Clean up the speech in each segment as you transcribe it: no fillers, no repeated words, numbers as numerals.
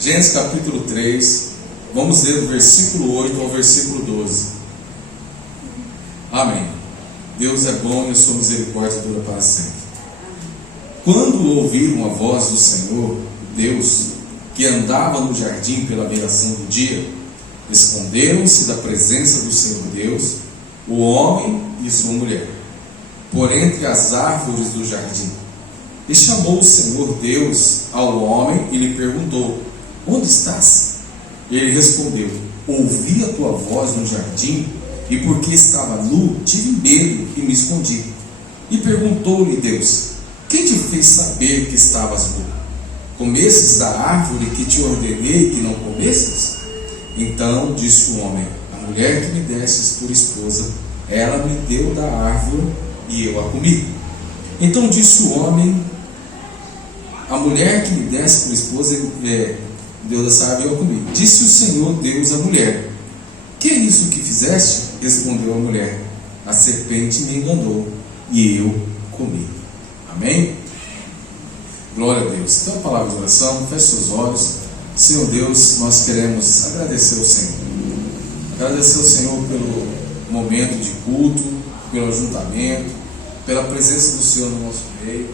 Gênesis capítulo 3, vamos ler do versículo 8 ao versículo 12. Amém. Deus é bom e a sua misericórdia dura para sempre. Quando ouviram a voz do Senhor, Deus, que andava no jardim pela viração do dia, esconderam-se da presença do Senhor Deus, o homem e sua mulher, por entre as árvores do jardim. E chamou o Senhor Deus ao homem e lhe perguntou: onde estás? Ele respondeu: ouvi a tua voz no jardim, e porque estava nu, tive medo e me escondi. E perguntou-lhe Deus: quem te fez saber que estavas nu? Comestes da árvore que te ordenei que não comesses? Então disse o homem: a mulher que me destes por esposa, ela me deu da árvore e eu a comi. Então disse o homem: a mulher que me deste por esposa, deu dessa árvore e eu a comi. Disse o Senhor Deus à mulher: que é isso que fizeste? Respondeu a mulher: a serpente me enganou e eu comi. Amém? Glória a Deus. Então, a palavra de oração, feche seus olhos. Senhor Deus, nós queremos agradecer ao Senhor. Agradecer ao Senhor pelo momento de culto, pelo ajuntamento, pela presença do Senhor no nosso meio,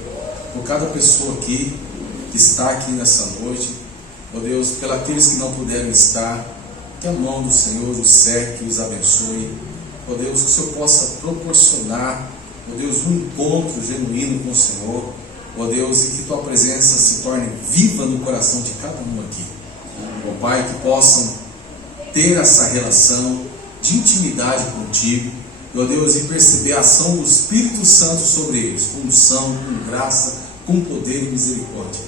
por cada pessoa aqui que está aqui nessa noite. Ó Deus, pelos aqueles que não puderam estar, que a mão do Senhor os cerque e os abençoe. Ó Deus, que o Senhor possa proporcionar, ó Deus, um encontro genuíno com o Senhor. Ó Deus, e que tua presença se torne viva no coração de cada um aqui. Ó Pai, que possam ter essa relação de intimidade contigo, ó Deus, e perceber a ação do Espírito Santo sobre eles, com unção, com graça, com poder e misericórdia.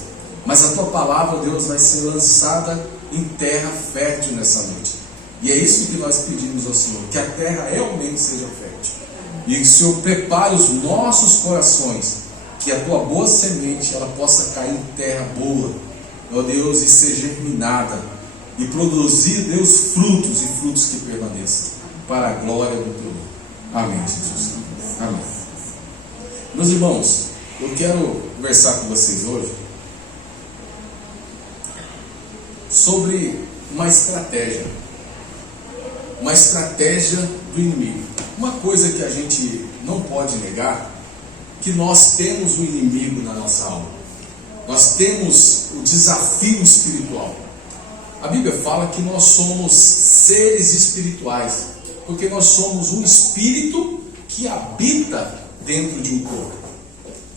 Mas a tua palavra, Deus, vai ser lançada em terra fértil nessa noite. E é isso que nós pedimos ao Senhor, que a terra realmente seja fértil. E que o Senhor prepare os nossos corações, que a tua boa semente ela possa cair em terra boa, ó Deus, e ser germinada e produzir, Deus, frutos e frutos que permaneçam para a glória do teu nome. Amém, Jesus. Amém. Meus irmãos, eu quero conversar com vocês hoje sobre uma estratégia do inimigo. Uma coisa que a gente não pode negar, que nós temos um inimigo na nossa alma. Nós temos o desafio espiritual. A Bíblia fala que nós somos seres espirituais, porque nós somos um espírito que habita dentro de um corpo,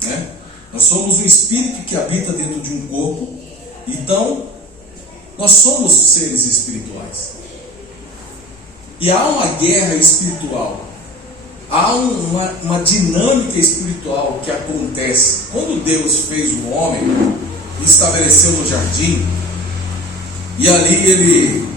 né? Nós somos um espírito que habita dentro de um corpo. Então nós somos seres espirituais. E há uma guerra espiritual, há uma dinâmica espiritual que acontece. Quando Deus fez o homem, estabeleceu no jardim, e ali Ele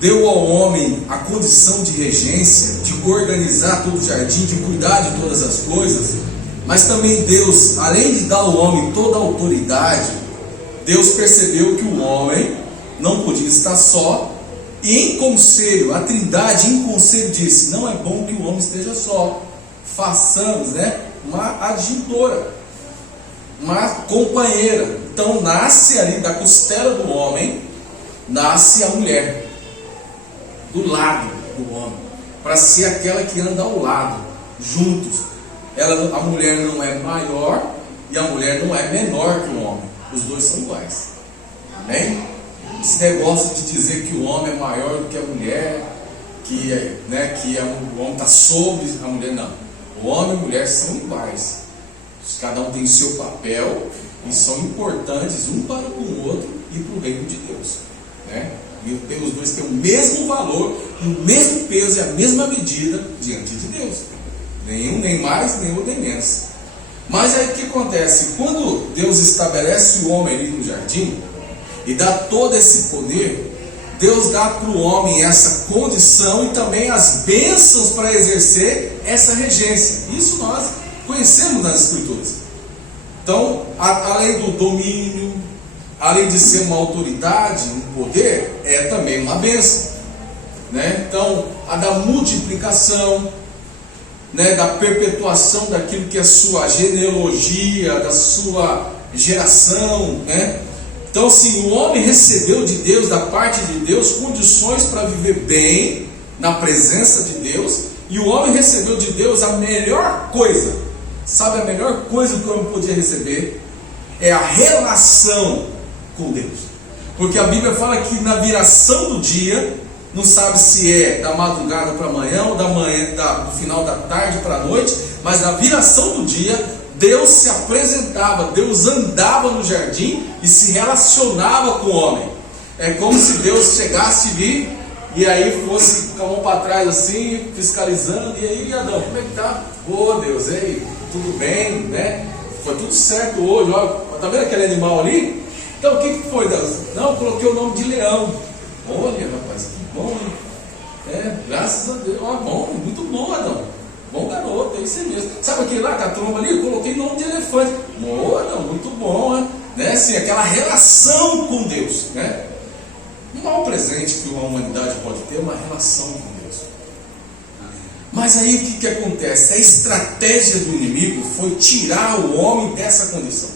deu ao homem a condição de regência, de organizar todo o jardim, de cuidar de todas as coisas. Mas também Deus, além de dar ao homem toda a autoridade, Deus percebeu que o homem não podia estar só. E em conselho, a Trindade em conselho disse: não é bom que o homem esteja só, façamos, uma adjutora, uma companheira. Então nasce ali da costela do homem, nasce a mulher do lado do homem, para ser aquela que anda ao lado, juntos. A mulher não é maior e a mulher não é menor que o homem, os dois são iguais. Amém? Esse negócio de dizer que o homem é maior do que a mulher, o homem está sobre a mulher, não. O homem e a mulher são iguais. Cada um tem seu papel e são importantes um para o outro e para o reino de Deus, né? E os dois têm o mesmo valor, o mesmo peso e a mesma medida diante de Deus. Nenhum nem mais, nem outro nem menos. Mas aí o que acontece? Quando Deus estabelece o homem ali no jardim e dá todo esse poder, Deus dá para o homem essa condição e também as bênçãos para exercer essa regência. Isso nós conhecemos nas Escrituras. Então, além do domínio, além de ser uma autoridade, um poder, é também uma bênção, né? Então, a da multiplicação, né, da perpetuação daquilo que é a sua genealogia, da sua geração, né? Então, assim, o homem recebeu de Deus, da parte de Deus, condições para viver bem na presença de Deus, e o homem recebeu de Deus a melhor coisa. Sabe a melhor coisa que o homem podia receber? É a relação com Deus. Porque a Bíblia fala que na viração do dia, não sabe se é da madrugada para amanhã ou do final da tarde para a noite, mas na viração do dia, Deus se apresentava, Deus andava no jardim e se relacionava com o homem. É como se Deus chegasse ali e aí fosse com a mão para trás assim, fiscalizando. E aí, Adão, como é que tá? Ô Deus, ei, tudo bem, né? Foi tudo certo hoje, ó. Tá vendo aquele animal ali? Então, o que foi, Deus? Não, eu coloquei o nome de leão. Olha, rapaz, que bom, hein? Graças a Deus. Ó, bom, muito bom, Adão. Bom garoto, é isso aí mesmo. Sabe aquele lá, com a tromba ali? Eu coloquei o nome de elefante. Bom, Adão, muito bom, né? Assim, aquela relação com Deus, né? O maior presente que uma humanidade pode ter é uma relação com Deus. Mas aí o que acontece? A estratégia do inimigo foi tirar o homem dessa condição.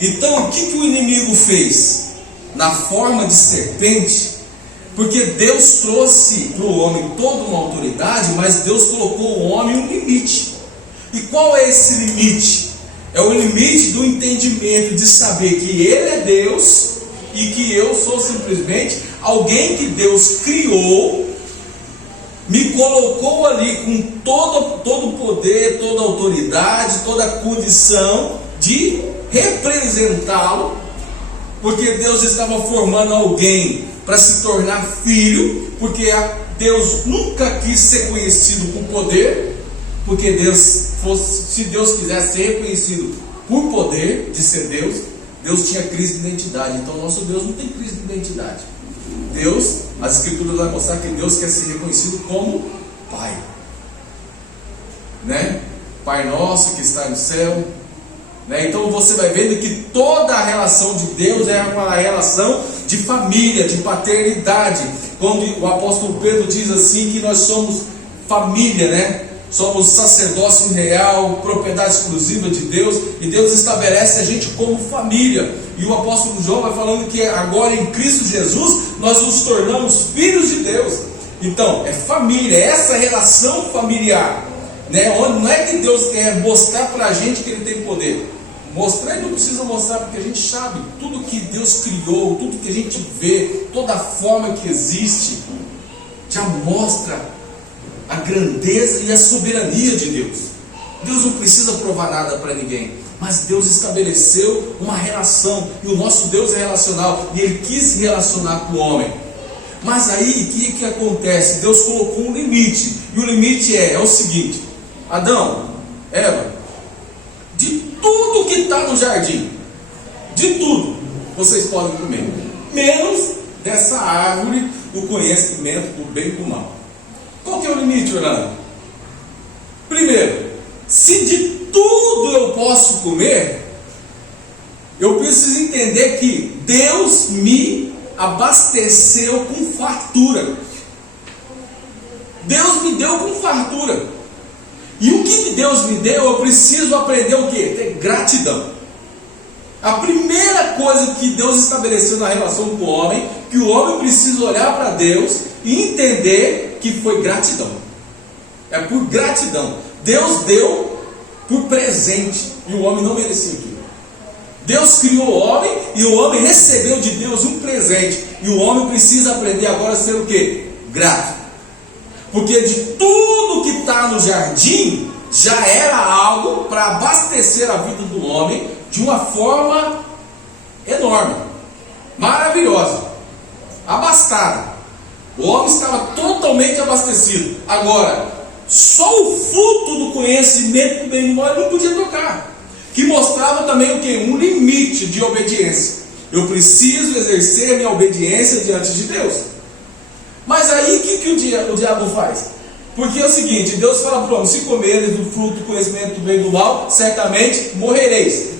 Então o que o inimigo fez? Na forma de serpente, porque Deus trouxe para o homem toda uma autoridade, mas Deus colocou o homem um limite. E qual é esse limite? É o limite do entendimento de saber que Ele é Deus e que eu sou simplesmente alguém que Deus criou, me colocou ali com todo o poder, toda a autoridade, toda a condição de representá-lo, porque Deus estava formando alguém para se tornar filho, porque Deus nunca quis ser conhecido por poder, porque se Deus quisesse ser reconhecido por poder de ser Deus, Deus tinha crise de identidade. Então nosso Deus não tem crise de identidade. Deus, as escrituras vão mostrar que Deus quer ser reconhecido como Pai, né? Pai nosso que está no céu, né? Então você vai vendo que toda a relação de Deus é uma relação de família, de paternidade. Quando o apóstolo Pedro diz assim que nós somos família, né? Somos sacerdócio real, propriedade exclusiva de Deus, e Deus estabelece a gente como família. E o apóstolo João vai falando que agora em Cristo Jesus nós nos tornamos filhos de Deus. Então é família, é essa relação familiar, né? Não é que Deus quer mostrar para a gente que Ele tem poder. Mostrar, Ele não precisa mostrar, porque a gente sabe tudo que Deus criou, tudo que a gente vê, toda a forma que existe, já mostra a grandeza e a soberania de Deus. Deus não precisa provar nada para ninguém, mas Deus estabeleceu uma relação, e o nosso Deus é relacional, e Ele quis se relacionar com o homem. Mas aí, o que acontece? Deus colocou um limite, e o limite é o seguinte: Adão, Eva, de tudo que está no jardim, de tudo, vocês podem comer, menos dessa árvore, o conhecimento do bem e do mal. Qual que é o limite, Orlando? Primeiro, se de tudo eu posso comer, eu preciso entender que Deus me abasteceu com fartura. Deus me deu com fartura. E o que Deus me deu, eu preciso aprender o quê? Ter gratidão. A primeira coisa que Deus estabeleceu na relação com o homem, que o homem precisa olhar para Deus e entender que foi gratidão. É por gratidão. Deus deu por presente, e o homem não merecia aquilo. Deus criou o homem, e o homem recebeu de Deus um presente, e o homem precisa aprender agora a ser o quê? Grato. Porque de tudo que está no jardim, já era algo para abastecer a vida do homem de uma forma enorme, maravilhosa, abastada. O homem estava totalmente abastecido. Agora, só o fruto do conhecimento do bem e do mal ele não podia tocar, que mostrava também o que? Um limite de obediência. Eu preciso exercer a minha obediência diante de Deus. Mas aí o que o diabo faz? Porque é o seguinte: Deus fala para o homem: se comeres do fruto do conhecimento do bem e do mal, certamente morrereis.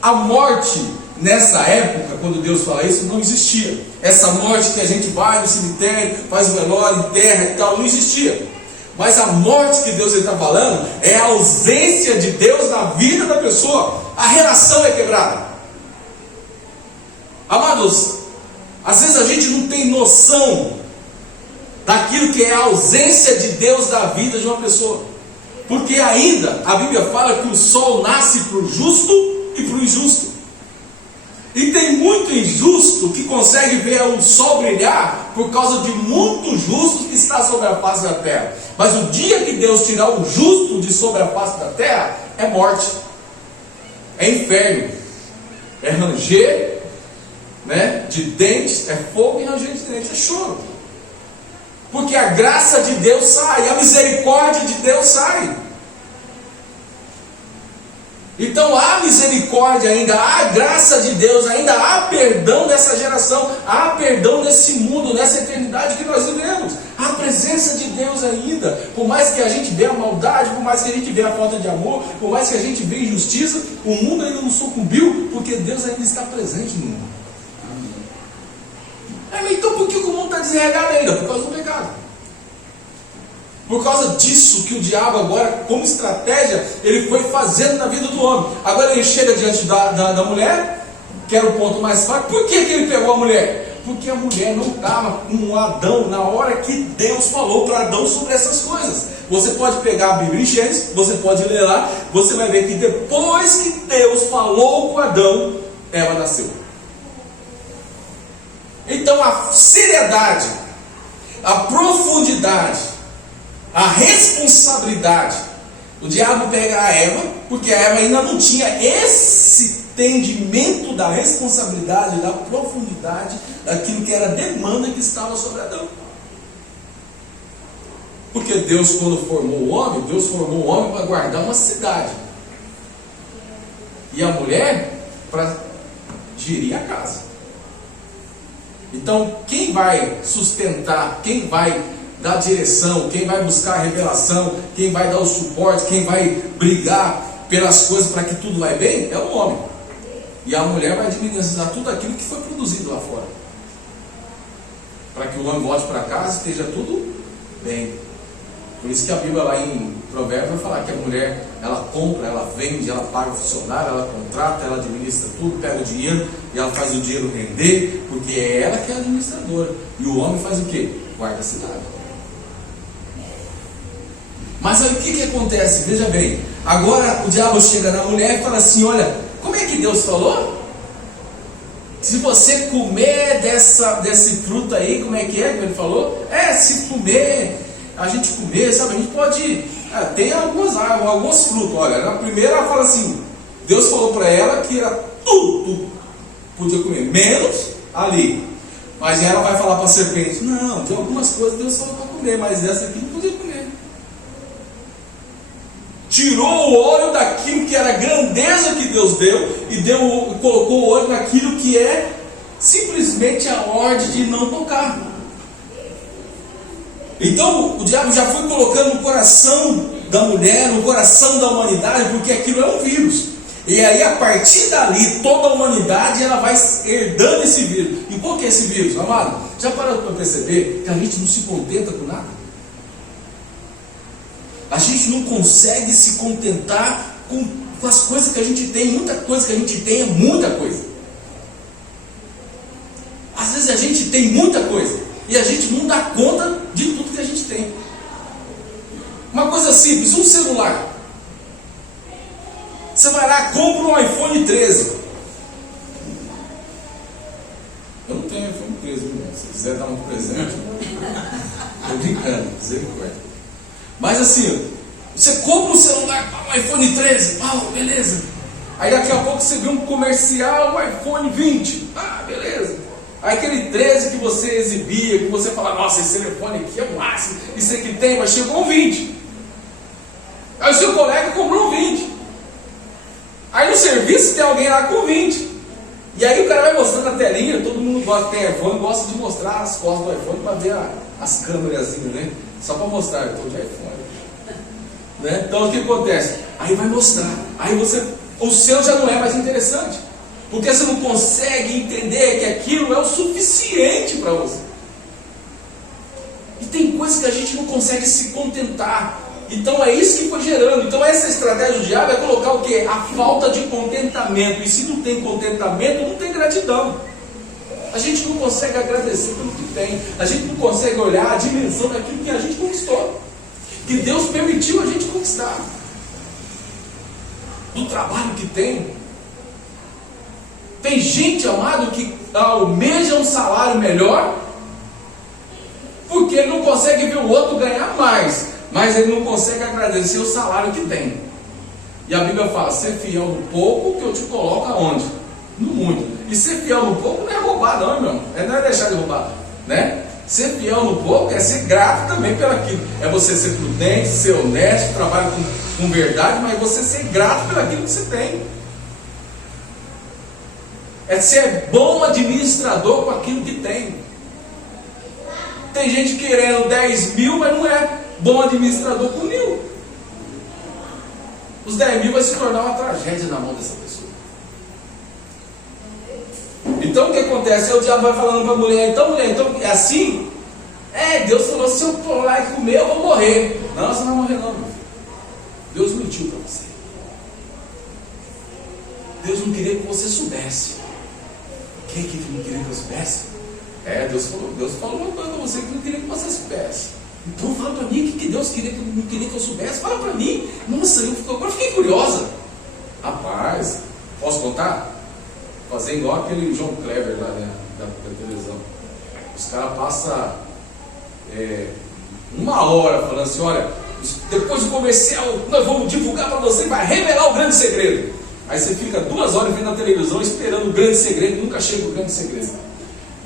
A morte nessa época, quando Deus fala isso, não existia. Essa morte que a gente vai no cemitério, faz o velório, enterra e tal, não existia. Mas a morte que Deus está falando é a ausência de Deus na vida da pessoa. A relação é quebrada. Amados, às vezes a gente não tem noção daquilo que é a ausência de Deus da vida de uma pessoa. Porque ainda a Bíblia fala que o sol nasce para o justo e para o injusto. E tem muito injusto que consegue ver o sol brilhar por causa de muito justo que está sobre a face da terra. Mas o dia que Deus tirar o justo de sobre a face da terra, é morte, é inferno, é ranger, né, de dentes, é fogo e ranger de dentes, é choro. Porque a graça de Deus sai, a misericórdia de Deus sai. Então há misericórdia ainda, há graça de Deus, ainda há perdão dessa geração, há perdão nesse mundo, nessa eternidade que nós vivemos. Há presença de Deus ainda. Por mais que a gente vê a maldade, por mais que a gente vê a falta de amor, por mais que a gente vê injustiça, o mundo ainda não sucumbiu, porque Deus ainda está presente no mundo. Então por que o mundo está desregado ainda? Por causa do pecado. Por causa disso que o diabo agora, como estratégia, ele foi fazendo na vida do homem. Agora ele chega diante da mulher, que era o ponto mais fraco. Por que ele pegou a mulher? Porque a mulher não estava com Adão na hora que Deus falou para Adão sobre essas coisas. Você pode pegar a Bíblia em Gênesis, você pode ler lá, você vai ver que depois que Deus falou com Adão, Eva nasceu. Então a seriedade, a profundidade, a responsabilidade, o diabo pega a Eva, porque a Eva ainda não tinha esse entendimento da responsabilidade, da profundidade, daquilo que era a demanda que estava sobre Adão. Porque Deus, quando formou o homem, Deus formou o homem para guardar uma cidade, e a mulher para gerir a casa. Então, quem vai sustentar, quem vai dar direção, quem vai buscar a revelação, quem vai dar o suporte, quem vai brigar pelas coisas para que tudo vai bem, é o homem. E a mulher vai administrar tudo aquilo que foi produzido lá fora, para que o homem volte para casa e esteja tudo bem. Por isso que a Bíblia lá em Provérbios vai falar que a mulher, ela compra, ela vende, ela paga o funcionário, ela contrata, ela administra tudo, pega o dinheiro e ela faz o dinheiro render, porque é ela que é a administradora. E o homem faz o quê? Guarda a cidade. Mas aí o que acontece? Veja bem, agora o diabo chega na mulher e fala assim: olha, como é que Deus falou? Se você comer desse fruto aí, como é que ele falou? Se comer, a gente comer, sabe, a gente pode, tem alguns frutos. Olha, na primeira ela fala assim, Deus falou para ela que era tudo podia comer, menos ali. Mas ela vai falar para a serpente: não, de algumas coisas Deus falou para comer, mas dessa aqui não podia comer. Tirou o olho daquilo que era a grandeza que Deus deu e colocou o olho naquilo que é simplesmente a ordem de não tocar. Então o diabo já foi colocando no coração da mulher, no coração da humanidade, porque aquilo é um vírus. E aí a partir dali toda a humanidade ela vai herdando esse vírus. E qual que é esse vírus, amado? Já parou para perceber que a gente não se contenta com nada? A gente não consegue se contentar com as coisas que a gente tem. Muita coisa que a gente tem é muita coisa. Às vezes a gente tem muita coisa e a gente não dá conta de tudo que a gente tem. Uma coisa simples, um celular. Você vai lá, compra um iPhone 13. Eu não tenho iPhone 13, meu. Se quiser dar um presente, estou brincando, misericórdia. Mas assim, você compra um celular, um iPhone 13, beleza. Aí daqui a pouco você vê um comercial, um iPhone 20, beleza. Aí aquele 13 que você exibia, que você fala: nossa, esse telefone aqui é o máximo, isso aqui tem, mas chegou um 20. Aí o seu colega comprou um 20. Aí no serviço tem alguém lá com 20. E aí o cara vai mostrando a telinha, todo mundo gosta, tem iPhone, gosta de mostrar as costas do iPhone para ver as câmerazinhas, né? Só para mostrar, eu estou de iPhone. Né? Então o que acontece? Aí vai mostrar. Aí o seu já não é mais interessante. Porque você não consegue entender que aquilo é o suficiente para você. E tem coisas que a gente não consegue se contentar. Então é isso que foi gerando. Então essa estratégia do diabo é colocar o quê? A falta de contentamento. E se não tem contentamento, não tem gratidão. A gente não consegue agradecer pelo que tem. A gente não consegue olhar a dimensão daquilo que a gente conquistou, que Deus permitiu a gente conquistar, do trabalho que tem. Tem gente, amado, que almeja um salário melhor, porque ele não consegue ver o outro ganhar mais, mas ele não consegue agradecer o salário que tem. E a Bíblia fala: ser fiel no pouco, que eu te coloco aonde? No muito. E ser fiel no pouco não é roubar não, meu irmão. Não é deixar de roubar, né? Ser fiel no pouco é ser grato também pelaquilo. É você ser prudente, ser honesto, trabalhar com verdade, mas você ser grato pelaquilo que você tem. É ser bom administrador com aquilo que tem. Tem gente querendo 10 mil, mas não é bom administrador com 1.000. Os 10 mil vai se tornar uma tragédia na mão dessa pessoa. Então o que acontece? Aí o diabo vai falando para a mulher: então é assim? Deus falou: se eu for lá e comer, eu vou morrer. Não, você não vai morrer não, meu filho. Deus mentiu para você. Deus não queria que você soubesse. Quem que não queria que eu soubesse? Deus falou para você que não queria que você soubesse. Então fala para mim o que Deus não queria que eu soubesse. Fala para mim. Nossa, agora fiquei curiosa. Rapaz, posso contar? Fazer igual aquele João Kleber lá, né, da televisão. Os caras passam 1 hora falando assim: olha, depois do comercial nós vamos divulgar para você, vai revelar o grande segredo. Aí você fica 2 horas vendo na televisão esperando o grande segredo, nunca chega o grande segredo.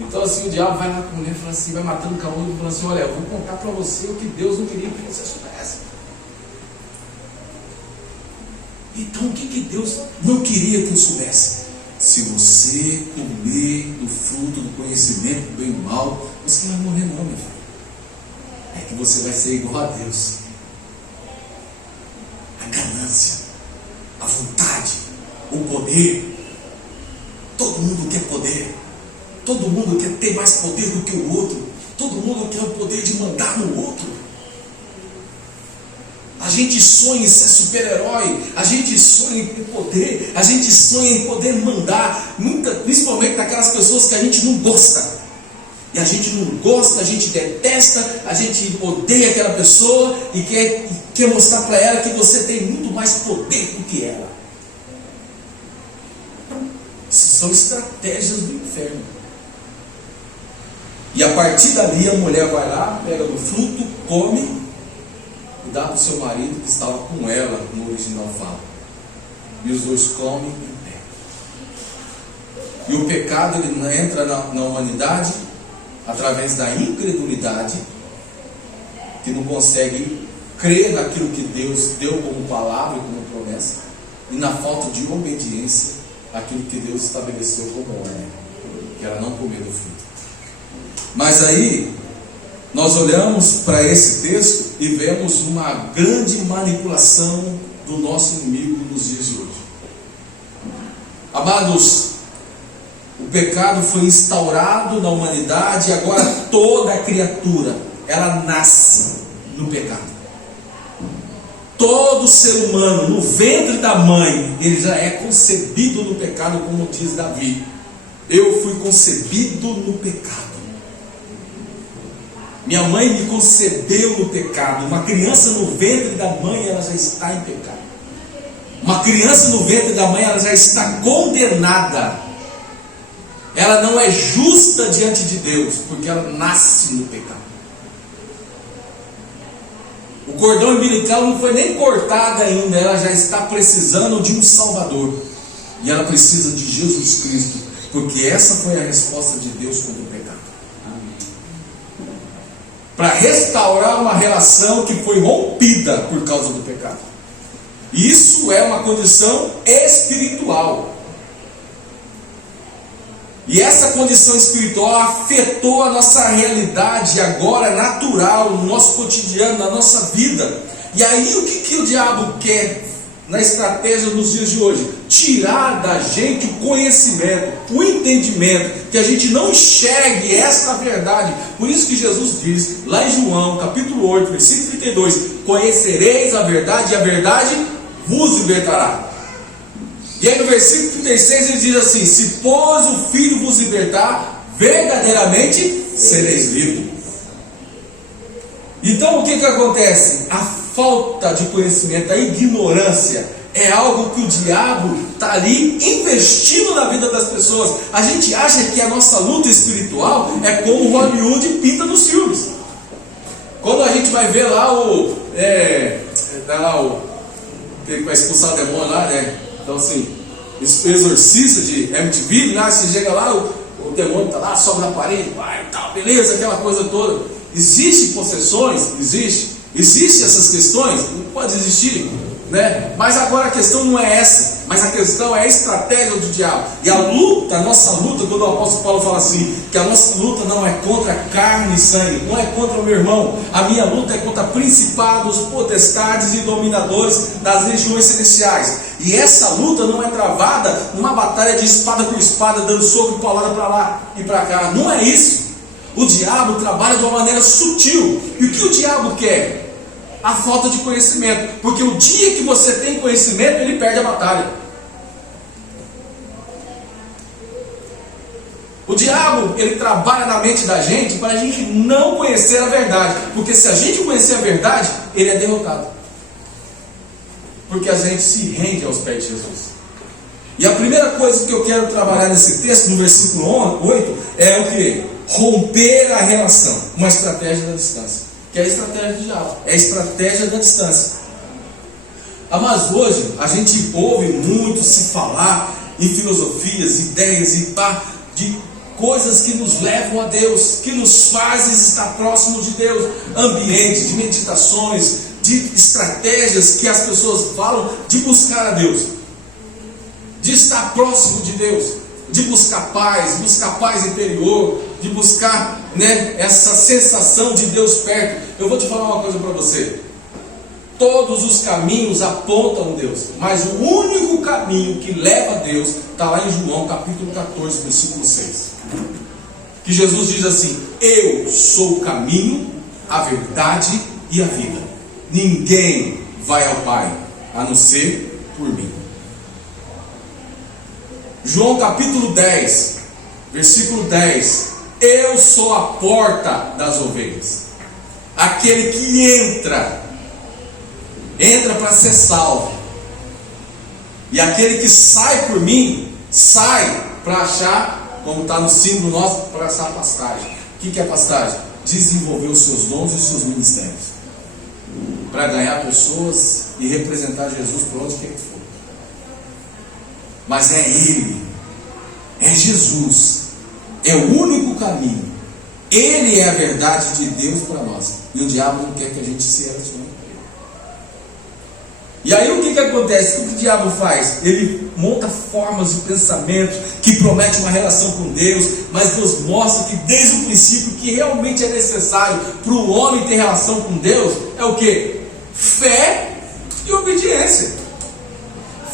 Então assim, o diabo vai lá com a mulher e fala assim, vai matando o caô e fala assim: olha, eu vou contar para você o que Deus não queria que você soubesse. Então o que Deus não queria que eu soubesse? Se você comer do fruto do conhecimento do bem e do mal, você não vai morrer não, meu filho. É que você vai ser igual a Deus. A ganância, a vontade, o poder. Todo mundo quer poder. Todo mundo quer ter mais poder do que o outro. Todo mundo quer o poder de mandar no outro. A gente sonha em ser super-herói, a gente sonha em ter poder, a gente sonha em poder mandar, principalmente naquelas pessoas que a gente não gosta. E a gente não gosta, a gente detesta, a gente odeia aquela pessoa e quer mostrar para ela que você tem muito mais poder do que ela. Isso são estratégias do inferno. E a partir dali a mulher vai lá, pega do fruto, come e dá para o seu marido que estava com ela, no original fala. E os dois comem em pé. E o pecado ele entra na humanidade através da incredulidade, que não consegue crer naquilo que Deus deu como palavra e como promessa, e na falta de obediência àquilo que Deus estabeleceu como ordem, que era não comer do fruto. Mas aí nós olhamos para esse texto e vemos uma grande manipulação do nosso inimigo nos dias de hoje. Amados, o pecado foi instaurado na humanidade e agora toda criatura, ela nasce no pecado. Todo ser humano, no ventre da mãe, ele já é concebido no pecado, como diz Davi. Eu fui concebido no pecado. Minha mãe me concebeu no pecado. Uma criança no ventre da mãe, ela já está em pecado. Uma criança no ventre da mãe, ela já está condenada. Ela não é justa diante de Deus, porque ela nasce no pecado. O cordão umbilical não foi nem cortado ainda, ela já está precisando de um Salvador. E ela precisa de Jesus Cristo, porque essa foi a resposta de Deus contra o pecado. Para restaurar uma relação que foi rompida por causa do pecado. Isso é uma condição espiritual. E essa condição espiritual afetou a nossa realidade agora natural, no nosso cotidiano, na nossa vida. E aí o que o diabo quer na estratégia nos dias de hoje? Tirar da gente o conhecimento, o entendimento, que a gente não enxergue esta verdade. Por isso que Jesus diz, lá em João, capítulo 8, versículo 32, conhecereis a verdade e a verdade vos libertará. E aí no versículo 36 ele diz assim, se pois o Filho vos libertar, verdadeiramente sereis livres. Então o que acontece? A falta de conhecimento, a ignorância, é algo que o diabo está ali investindo na vida das pessoas. A gente acha que a nossa luta espiritual é como Hollywood pinta nos filmes. Quando a gente vai ver lá o que vai expulsar o demônio lá, né? Então assim, exorcista de MTV, lá você chega lá, o demônio está lá, sobe na parede, vai, tá, beleza, aquela coisa toda. Existem possessões? Existe essas questões? Não pode existir, né? Mas agora a questão não é essa, mas a questão é a estratégia do diabo. E a luta, a nossa luta, quando o apóstolo Paulo fala assim, que a nossa luta não é contra carne e sangue, não é contra o meu irmão, a minha luta é contra principados, potestades e dominadores das regiões celestiais. E essa luta não é travada numa batalha de espada por espada, dando soco e paulada para lá e para cá. Não é isso. O diabo trabalha de uma maneira sutil. E o que o diabo quer? A falta de conhecimento. Porque o dia que você tem conhecimento, ele perde a batalha. O diabo, ele trabalha na mente da gente para a gente não conhecer a verdade. Porque se a gente conhecer a verdade, ele é derrotado. Porque a gente se rende aos pés de Jesus. E a primeira coisa que eu quero trabalhar nesse texto, no versículo 8, é o que? Romper a relação. Uma estratégia da distância. Que é a estratégia do diabo. É a estratégia da distância. Mas hoje a gente ouve muito se falar em filosofias, ideias e de coisas que nos levam a Deus, que nos fazem estar próximo de Deus. Ambientes, de meditações, de estratégias que as pessoas falam de buscar a Deus, de estar próximo de Deus, de buscar paz interior, de buscar, né, essa sensação de Deus perto. Eu vou te falar uma coisa para você: todos os caminhos apontam a Deus, mas o único caminho que leva a Deus está lá em João capítulo 14, versículo 6, que Jesus diz assim: eu sou o caminho, a verdade e a vida, ninguém vai ao Pai a não ser por mim. João capítulo 10, versículo 10: eu sou a porta das ovelhas. Aquele que entra para ser salvo. E aquele que sai por mim, sai para achar, como está no símbolo nosso, para achar pastagem. O que é pastagem? Desenvolver os seus dons e os seus ministérios, para ganhar pessoas e representar Jesus por onde quer que for. Mas é Ele, é Jesus, é o único caminho. Ele é a verdade de Deus para nós. E o diabo não quer que a gente se relacione com Ele. E aí o que acontece? O que o diabo faz? Ele monta formas de pensamento que prometem uma relação com Deus, mas Deus mostra que desde o princípio que realmente é necessário para o homem ter relação com Deus é o que? Fé e obediência.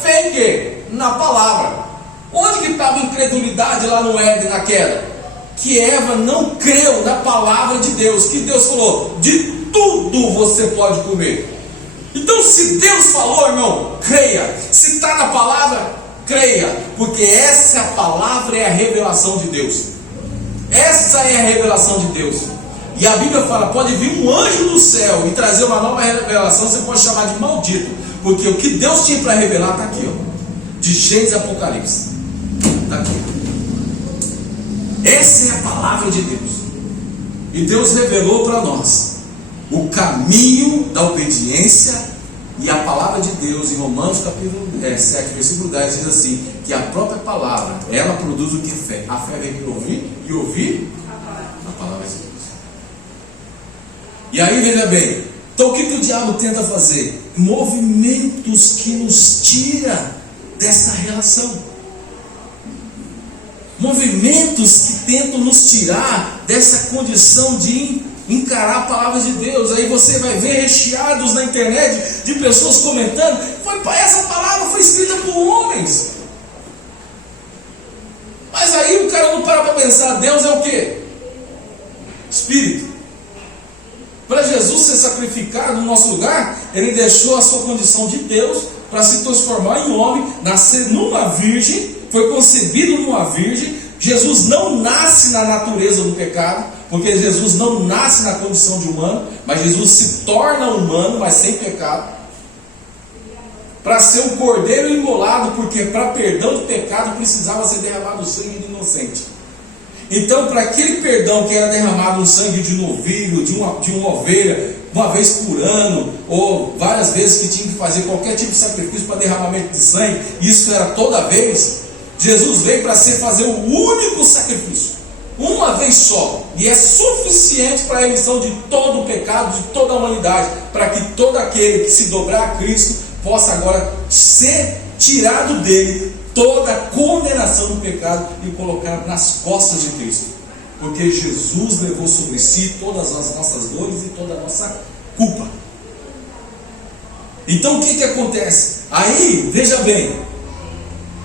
Fé em quê? Na palavra. Onde que estava a incredulidade lá no Éden, na queda? Que Eva não creu na palavra de Deus, que Deus falou: de tudo você pode comer. Então, se Deus falou, irmão, creia. Se está na palavra, creia, porque essa palavra é a revelação de Deus. Essa é a revelação de Deus. E a Bíblia fala: pode vir um anjo do céu e trazer uma nova revelação, você pode chamar de maldito, porque o que Deus tinha para revelar está aqui, ó, de Gênesis e Apocalipse. Está aqui. Essa é a palavra de Deus. E Deus revelou para nós o caminho da obediência. E a palavra de Deus em Romanos capítulo 7, versículo 10 diz assim, que a própria palavra, ela produz o que? Fé. A fé vem por ouvir, e ouvir a palavra de Deus. E aí veja bem, então o que o diabo tenta fazer? Movimentos que nos tiram dessa relação. Movimentos que tentam nos tirar dessa condição de encarar a palavra de Deus. Aí você vai ver recheados na internet de pessoas comentando: essa palavra foi escrita por homens. Mas aí o cara não para pensar: Deus é o que? Espírito. Para Jesus ser sacrificado no nosso lugar, Ele deixou a sua condição de Deus para se transformar em homem, nascer numa virgem, foi concebido numa virgem, Jesus não nasce na natureza do pecado, porque Jesus não nasce na condição de humano, mas Jesus se torna humano, mas sem pecado, para ser um cordeiro imolado, porque para perdão do pecado precisava ser derramado o sangue do inocente. Então, para aquele perdão que era derramado no sangue de um novilho, de uma ovelha, uma vez por ano, ou várias vezes que tinha que fazer qualquer tipo de sacrifício para derramamento de sangue, isso era toda vez, Jesus veio para fazer o único sacrifício, uma vez só, e é suficiente para a remissão de todo o pecado, de toda a humanidade, para que todo aquele que se dobrar a Cristo possa agora ser tirado dele toda a condenação do pecado e colocar nas costas de Cristo, porque Jesus levou sobre si todas as nossas dores e toda a nossa culpa. Então o que acontece? Aí, veja bem,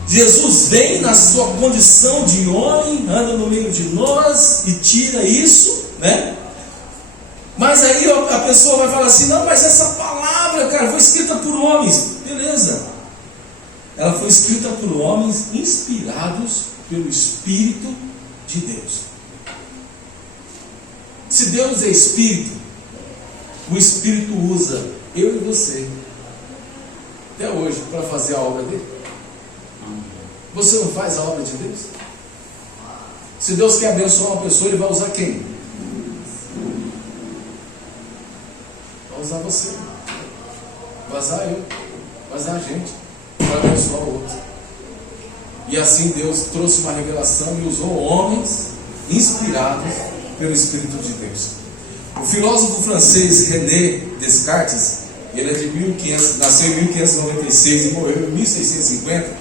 Jesus vem na sua condição de homem, anda no meio de nós e tira isso, né? Mas aí a pessoa vai falar assim: não, mas essa palavra, cara, foi escrita por homens. Beleza, ela foi escrita por homens inspirados pelo Espírito de Deus. Se Deus é Espírito, o Espírito usa eu e você até hoje para fazer a obra dele. Você não faz a obra de Deus? Se Deus quer abençoar uma pessoa, Ele vai usar quem? Vai usar você, vai usar eu, vai usar a gente para abençoar o outro. E assim Deus trouxe uma revelação e usou homens inspirados pelo Espírito de Deus. O filósofo francês René Descartes, ele é de 1500, nasceu em 1596 e morreu em 1650.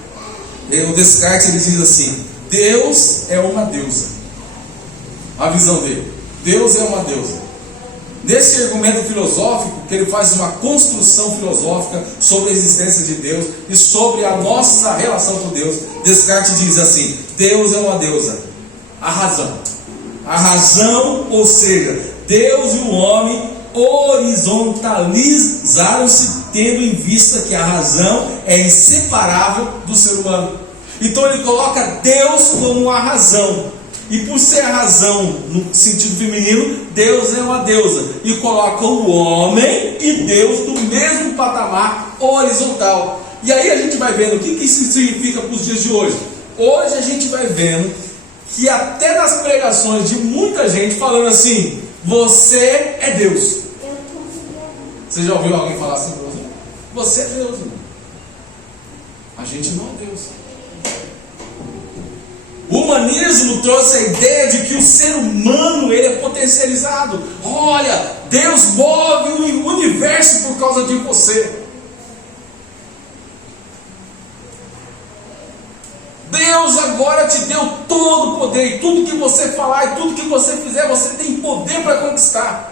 O Descartes, ele diz assim: Deus é uma deusa. A visão dele, Deus é uma deusa. Nesse argumento filosófico, que ele faz uma construção filosófica sobre a existência de Deus e sobre a nossa relação com Deus, Descartes diz assim: Deus é uma deusa, a razão. A razão, ou seja, Deus e o homem horizontalizaram-se, tendo em vista que a razão é inseparável do ser humano. Então ele coloca Deus como a razão, e por ser a razão no sentido feminino, Deus é uma deusa, e coloca o homem e Deus no mesmo patamar horizontal. E aí a gente vai vendo o que isso significa para os dias de hoje. Hoje a gente vai vendo que até nas pregações de muita gente falando assim: você é Deus. Você já ouviu alguém falar assim para você? Você é Deus, irmão. A gente não é Deus. O humanismo trouxe a ideia de que o ser humano, ele é potencializado. Olha, Deus move o universo por causa de você. Deus agora te deu todo o poder, e tudo que você falar e tudo que você fizer, você tem poder para conquistar.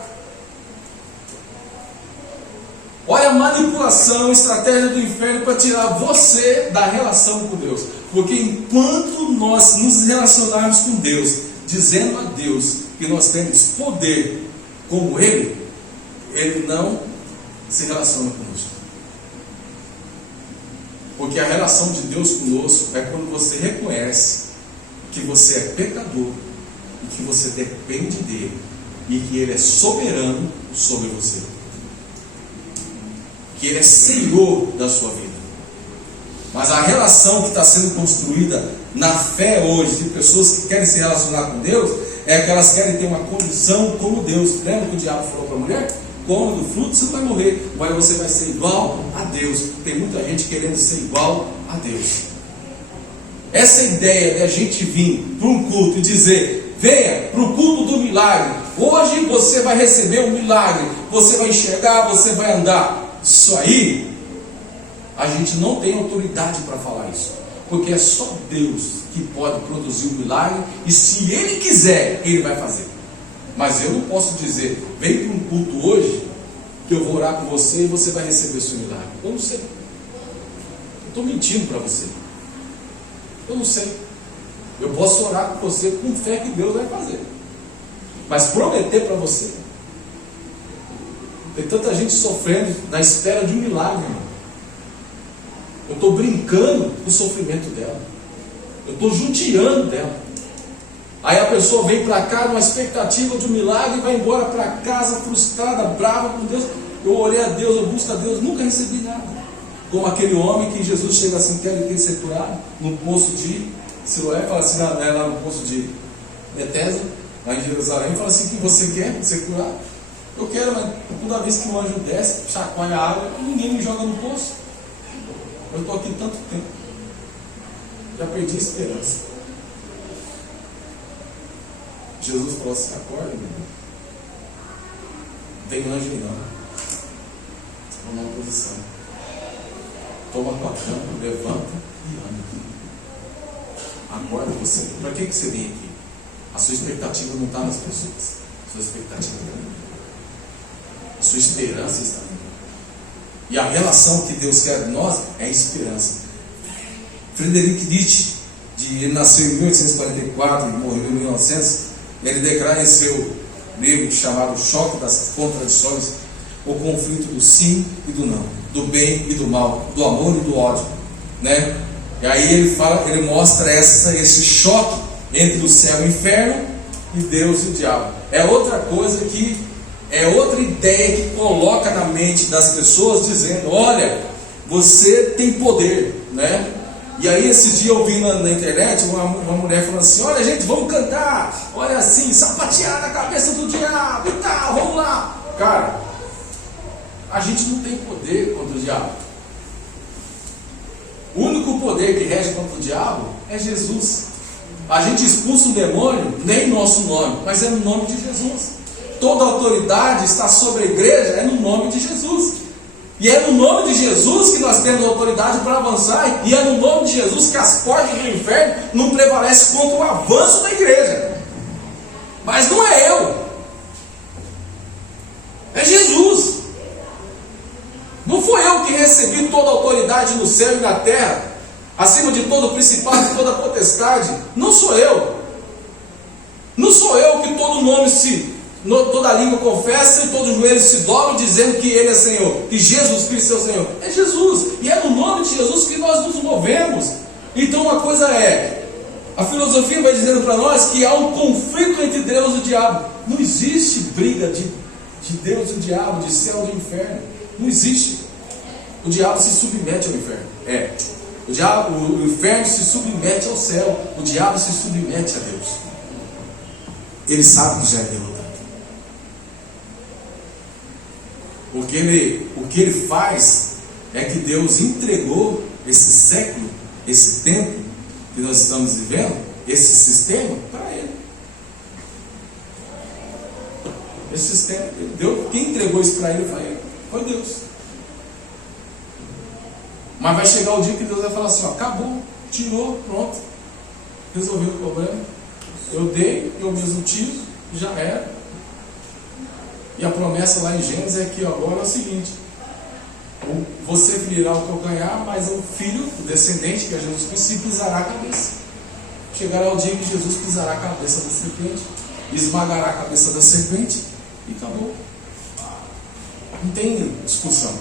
Olha a manipulação, estratégia do inferno para tirar você da relação com Deus. Porque enquanto nós nos relacionarmos com Deus, dizendo a Deus que nós temos poder como Ele, Ele não se relaciona conosco. Porque a relação de Deus conosco é quando você reconhece que você é pecador e que você depende dele e que Ele é soberano sobre você, que Ele é Senhor da sua vida. Mas a relação que está sendo construída na fé hoje de pessoas que querem se relacionar com Deus é que elas querem ter uma condição como Deus. Lembra que o diabo falou para a mulher? Coma do fruto, você não vai morrer, mas você vai ser igual a Deus. Tem muita gente querendo ser igual a Deus. Essa ideia de a gente vir para um culto e dizer: venha para o culto do milagre, hoje você vai receber um milagre, você vai enxergar, você vai andar. Isso aí, a gente não tem autoridade para falar isso, porque é só Deus que pode produzir um milagre, e se Ele quiser, Ele vai fazer. Mas eu não posso dizer: vem para um culto hoje, que eu vou orar com você e você vai receber o seu milagre. Eu não sei. Eu estou mentindo para você. Eu não sei. Eu posso orar com você com fé que Deus vai fazer, mas prometer para você. Tem tanta gente sofrendo na espera de um milagre, irmão. Eu estou brincando com o sofrimento dela. Eu estou judiando dela. Aí a pessoa vem para cá numa expectativa de um milagre e vai embora para casa frustrada, brava com Deus. Eu orei a Deus, eu busco a Deus, nunca recebi nada. Como aquele homem que Jesus chega assim, quer ser curado, no poço de Siloé, fala assim, lá no poço de Betesda, lá em Jerusalém, fala assim, o que você quer ser curado? Eu quero, mas toda vez que o anjo desce, chacoalha a água, ninguém me joga no poço. Eu estou aqui tanto tempo, já perdi a esperança. Jesus falou assim, acorda, meu irmão. Tem anjo não. Toma uma posição. Toma a tua cama, levanta e anda. Acorda você. Para que você vem aqui? A sua expectativa não está nas pessoas. A sua expectativa está em mim. A sua esperança está em mim. E a relação que Deus quer de nós é esperança. Friedrich Nietzsche, ele nasceu em 1844 e morreu em 1900. Ele declara em seu livro chamado Choque das Contradições o conflito do sim e do não, do bem e do mal, do amor e do ódio, né? E aí ele mostra esse choque entre o céu e o inferno e Deus e o diabo. É outra coisa é outra ideia que coloca na mente das pessoas dizendo, olha, você tem poder, né? E aí esse dia eu vi na internet uma mulher falando assim, olha gente, vamos cantar, olha assim, sapatear na cabeça do diabo e tal, vamos lá. Cara, a gente não tem poder contra o diabo. O único poder que rege contra o diabo é Jesus. A gente expulsa um demônio, nem em nosso nome, mas é no nome de Jesus. Toda autoridade está sobre a igreja, é no nome de Jesus. E é no nome de Jesus que nós temos autoridade para avançar. E é no nome de Jesus que as portas do inferno não prevalecem contra o avanço da igreja. Mas não é eu. É Jesus. Não foi eu que recebi toda a autoridade no céu e na terra, acima de todo principado e toda potestade. Não sou eu. Não sou eu que todo nome toda língua confessa e todo joelho se dobra dizendo que Ele é Senhor, que Jesus Cristo é o Senhor. É Jesus, e é no nome de Jesus que nós nos movemos. Então uma coisa a filosofia vai dizendo para nós que há um conflito entre Deus e o diabo. Não existe briga de Deus e o diabo, de céu e de inferno. Não existe. O diabo se submete ao inferno. O inferno se submete ao céu. O diabo se submete a Deus. Ele sabe que já é derrotado. O que ele faz é que Deus entregou esse século, esse tempo que nós estamos vivendo, esse sistema, para Ele. Esse sistema, quem entregou isso para Ele foi Deus. Mas vai chegar o dia que Deus vai falar assim, acabou, tirou, pronto, resolveu o problema. Eu dei, eu mesmo tiro, já era. E a promessa lá em Gênesis é que agora é o seguinte: você ferirá o calcanhar, mas o filho, o descendente, que é Jesus Cristo, pisará a cabeça. Chegará o dia que Jesus pisará a cabeça da serpente, esmagará a cabeça da serpente e acabou. Não tem discussão.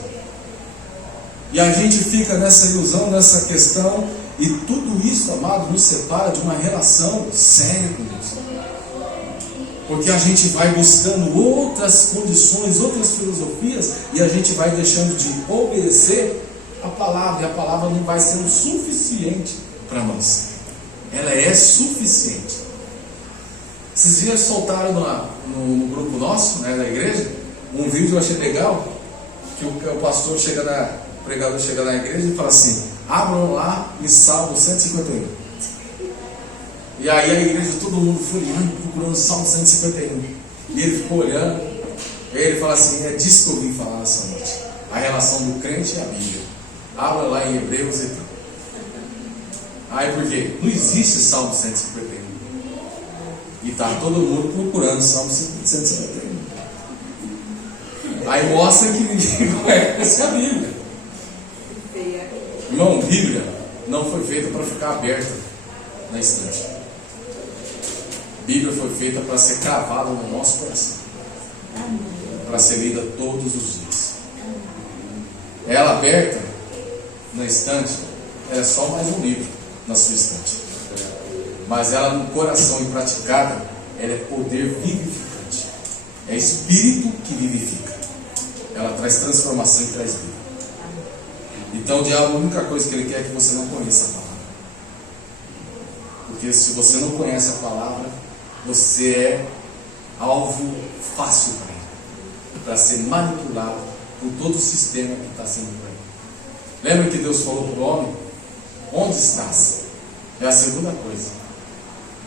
E a gente fica nessa ilusão, nessa questão, e tudo isso, amado, nos separa de uma relação séria com Deus. Porque a gente vai buscando outras condições, outras filosofias, e a gente vai deixando de obedecer a palavra, e a palavra não vai sendo suficiente para nós. Ela é suficiente. Esses dias soltaram no grupo nosso, né, da igreja, um vídeo que eu achei legal, que o pastor o pregador chega na igreja e fala assim, abram lá em Salmo 151. E aí a igreja, todo mundo foi olhando, procurando o Salmo 151. E ele ficou olhando. E aí ele fala assim, é disso que eu vim falar nessa noite. A relação do crente e a Bíblia. Abra lá em Hebreus e tal. Aí por quê? Não existe Salmo 151. E está todo mundo procurando o Salmo 151. Aí mostra que ninguém conhece a Bíblia. Irmão, Bíblia não foi feita para ficar aberta na estante. Bíblia foi feita para ser cravada no nosso coração, para ser lida todos os dias. Ela aberta na estante é só mais um livro na sua estante. mas ela no coração e praticada, ela é poder vivificante. É espírito que vivifica. Ela traz transformação e traz vida. Então o diabo, a única coisa que ele quer é que você não conheça a palavra. Porque se você não conhece a palavra, você é alvo fácil para ele, para ser manipulado por todo o sistema que está sendo por aí. Lembra que Deus falou para o homem? Onde estás? É a segunda coisa.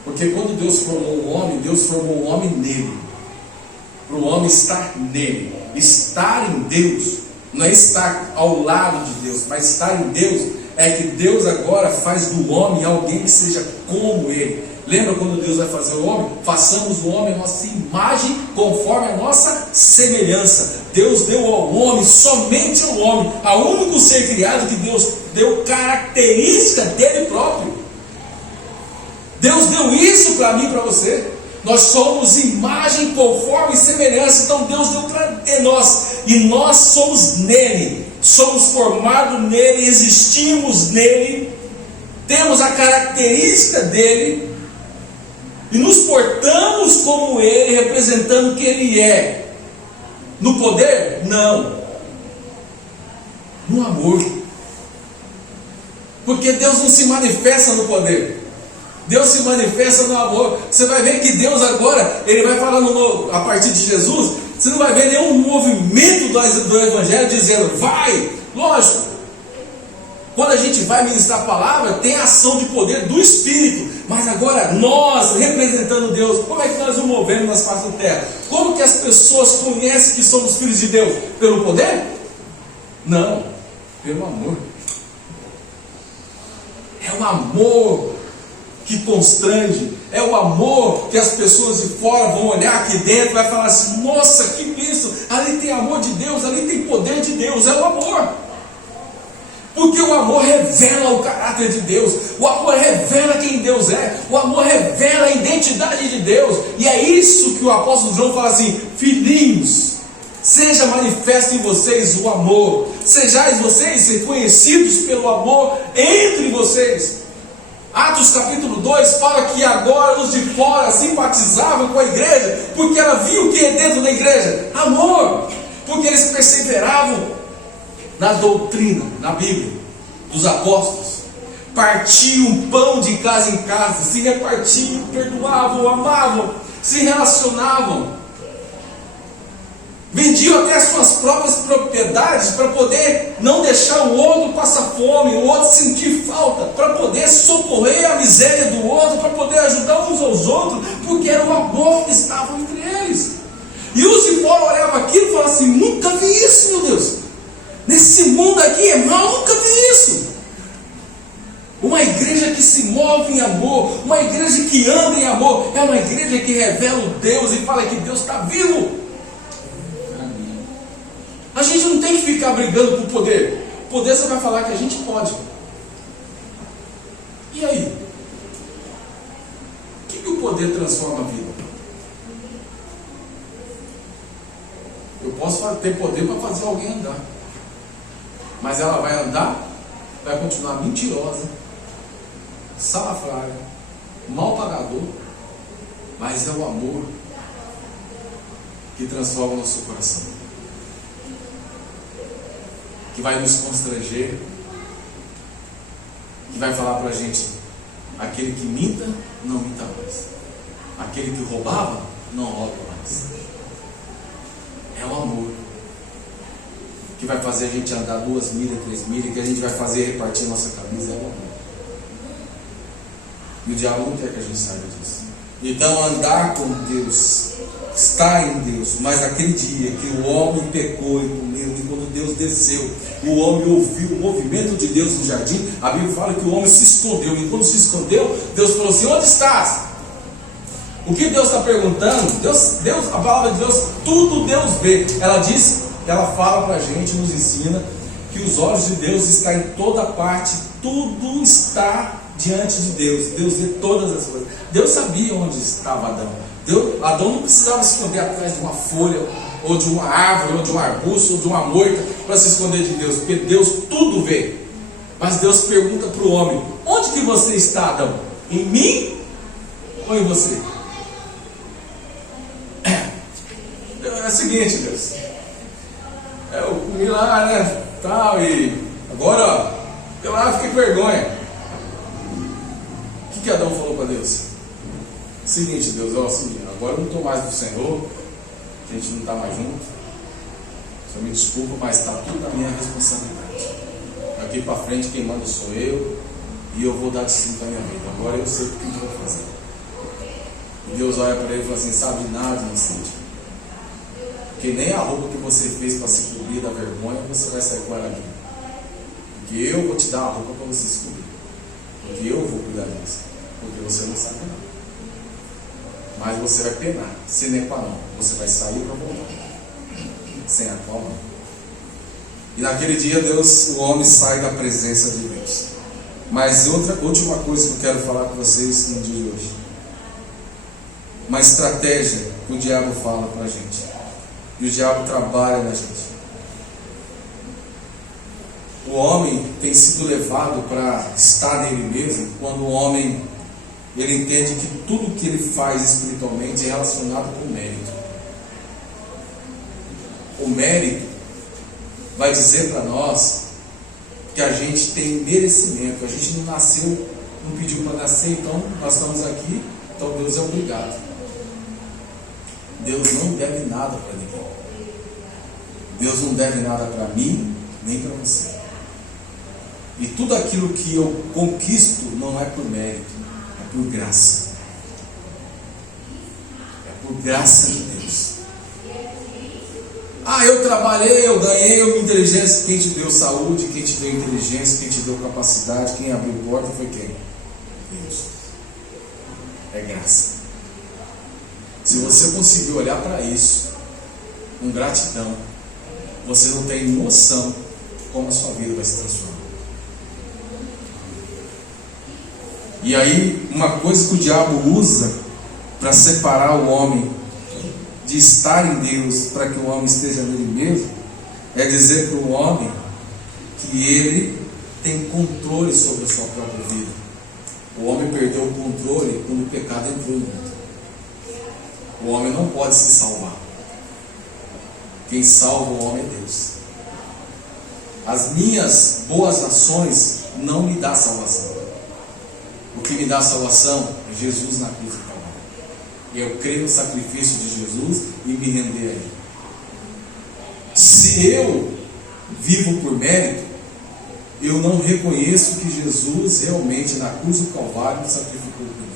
Porque quando Deus formou o homem, Deus formou o homem nele. Para o homem estar nele. Estar em Deus não é estar ao lado de Deus, mas estar em Deus é que Deus agora faz do homem alguém que seja como ele. Lembra quando Deus vai fazer o homem? Façamos o homem a nossa imagem, conforme a nossa semelhança. Deus deu ao homem, somente ao homem, ao único ser criado que Deus deu característica dele próprio. Deus deu isso para mim e para você. Nós somos imagem, conforme e semelhança. Então Deus deu para nós, e nós somos nele, somos formados nele, existimos nele, temos a característica dele, e nos portamos como ele, representando o que ele é. No poder? Não. No amor. Porque Deus não se manifesta no poder, Deus se manifesta no amor. Você vai ver que Deus agora, ele vai falando a partir de Jesus, você não vai ver nenhum movimento do Evangelho dizendo, vai. Lógico, quando a gente vai ministrar a palavra, tem a ação de poder do Espírito. Mas agora, nós, representando Deus, como é que nós nos movemos nas faces da terra? Como que as pessoas conhecem que somos filhos de Deus? Pelo poder? Não, pelo amor. É o amor que constrange, é o amor que as pessoas de fora vão olhar aqui dentro e vai falar assim, nossa, que bênção, ali tem amor de Deus, ali tem poder de Deus. É o amor. Porque o amor revela o caráter de Deus, o amor revela quem Deus é, o amor revela a identidade de Deus. E é isso que o apóstolo João fala assim, filhinhos, seja manifesto em vocês o amor, sejais vocês reconhecidos pelo amor entre vocês. Atos capítulo 2 fala que agora os de fora simpatizavam com a igreja, porque ela viu o que é dentro da igreja? Amor. Porque eles perseveravam na doutrina, na Bíblia, dos apóstolos, partiam pão de casa em casa, se repartiam, perdoavam, amavam, se relacionavam, vendiam até as suas próprias propriedades para poder não deixar o outro passar fome, o outro sentir falta, para poder socorrer a miséria do outro, para poder ajudar uns aos outros, porque era o amor que estava entre eles. E os de fora olhavam aquilo e falavam assim, nunca vi isso, meu Deus, nesse mundo aqui é mal, nunca vi isso. Uma igreja que se move em amor, uma igreja que anda em amor, é uma igreja que revela o Deus e fala que Deus está vivo. A gente não tem que ficar brigando por poder. O poder você vai falar que a gente pode. E aí? O que o poder transforma a vida? Eu posso ter poder para fazer alguém andar, mas ela vai andar, vai continuar mentirosa, salafrária, mal pagador. Mas é o amor que transforma o nosso coração, que vai nos constranger, que vai falar para a gente, aquele que minta, não minta mais, aquele que roubava, não rouba mais. É o amor que vai fazer a gente andar 2 milhas, 3 milhas, que a gente vai fazer repartir nossa camisa. É o amor. E o diabo não quer que a gente saiba disso. Então andar com Deus, estar em Deus. Mas aquele dia que o homem pecou e comeu, e quando Deus desceu, o homem ouviu o movimento de Deus no jardim, a Bíblia fala que o homem se escondeu, e quando se escondeu, Deus falou assim, onde estás? O que Deus está perguntando? Deus, a palavra de Deus, tudo Deus vê. Ela fala para a gente, nos ensina que os olhos de Deus estão em toda parte, tudo está diante de Deus. Deus vê todas as coisas. Deus sabia onde estava Adão. Adão não precisava se esconder atrás de uma folha, ou de uma árvore, ou de um arbusto, ou de uma moita, para se esconder de Deus, porque Deus tudo vê. Mas Deus pergunta para o homem, onde que você está, Adão? Em mim ou em você? É o seguinte, Deus. Eu comi lá, né? Tal, e agora, eu lá fiquei com vergonha. O que Adão falou para Deus? Seguinte, Deus, ó, seguinte, agora eu não estou mais do Senhor, a gente não está mais junto. Só me desculpa, mas está tudo na minha responsabilidade. Daqui para frente quem manda sou eu, e eu vou dar destino para minha vida. Agora eu sei o que eu vou fazer. E Deus olha para ele e fala assim: sabe de nada, inocente. Porque nem a roupa que você fez para se cobrir da vergonha, você vai sair com ela aqui. Porque eu vou te dar a roupa para você se cobrir. Porque eu vou cuidar disso. Porque você não sabe não. Mas você vai penar, sine qua non. Você vai sair para voltar. Sem a qual não. E naquele dia o homem sai da presença de Deus. Mas última coisa que eu quero falar com vocês no dia de hoje. Uma estratégia que o diabo fala para a gente. E o diabo trabalha na gente. O homem tem sido levado para estar nele mesmo quando o homem ele entende que tudo que ele faz espiritualmente é relacionado com o mérito. O mérito vai dizer para nós que a gente tem merecimento. A gente não nasceu, não pediu para nascer, então nós estamos aqui, então Deus é obrigado. Deus não deve nada para ninguém. Deus não deve nada para mim, nem para você. E tudo aquilo que eu conquisto não é por mérito, é por graça. É por graça de Deus. Ah, eu trabalhei, eu ganhei, eu me inteligência. Quem te deu saúde, quem te deu inteligência, quem te deu capacidade, quem abriu porta foi quem? Deus. É graça. Se você conseguir olhar para isso com gratidão, você não tem noção como a sua vida vai se transformar. E aí, uma coisa que o diabo usa para separar o homem de estar em Deus, para que o homem esteja nele mesmo, é dizer para o homem que ele tem controle sobre a sua própria vida. O homem perdeu o controle quando o pecado entrou no mundo. O homem não pode se salvar. Quem salva o homem é Deus. As minhas boas ações não me dão salvação. O que me dá salvação é Jesus na cruz do Calvário. E eu creio no sacrifício de Jesus e me render a Ele. Se eu vivo por mérito, eu não reconheço que Jesus realmente na cruz do Calvário me sacrificou por mim.